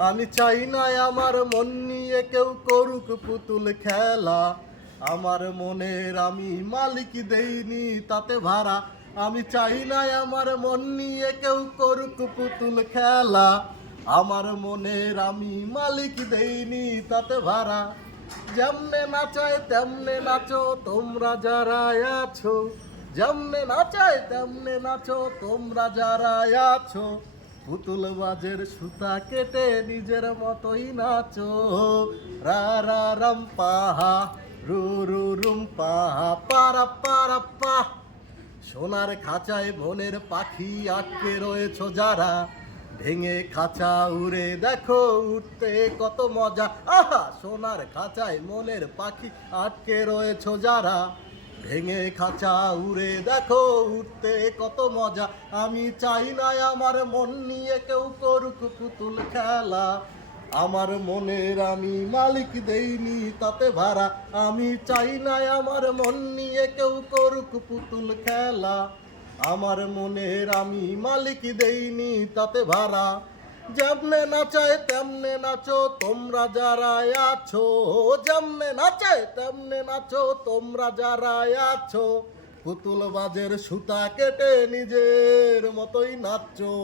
আমি চাই না আমার মন নিয়ে কেউ করুক পুতুল খেলা। আমার মনের আমি মালিক দেইনি তাতে ভাড়া। আমি চাই না আমার মন নিয়ে কেউ করুক পুতুল খেলা। আমার মনের আমি মালিক দেইনি তাতে ভাড়া। যেমনে নাচায় তেমনে নাচো তোমরা যারা আছো। যেমনে নাচায় তেমনে নাচো তোমরা যারা আছো। পুতুল বাজের সুতা কেটে নিজের মতোই নাচো। রা রাম পাহা রু রু, রুম পাহা পারা পারা পা সোনার খাঁচায় মনের পাখি আটকে রয়েছো যারা। ভেঙে খাঁচা উড়ে দেখো উঠতে কত মজা। আহা, সোনার খাঁচায় মনের পাখি আটকে রয়েছো যারা। ভেঙে খাঁচা উড়ে দেখো উঠতে কত মজা। আমি চাই না আমার মন নিয়ে কেউ করুক পুতুল খেলা। আমার মনের আমি মালিক দেইনি তাতে ভাড়া। আমি চাই না আমার মন নিয়ে কেউ করুক পুতুল খেলা। আমার মনের আমি মালিক দেইনি তাতে ভাড়া। যেমনে নাচায়, তেমনে নাচো, তোমরা যারা আছো। যেমনে নাচায়, তেমনে নাচো, তোমরা যারা আছো। পুতুল বাজের সুতা কেটে নিজের মতোই নাচো।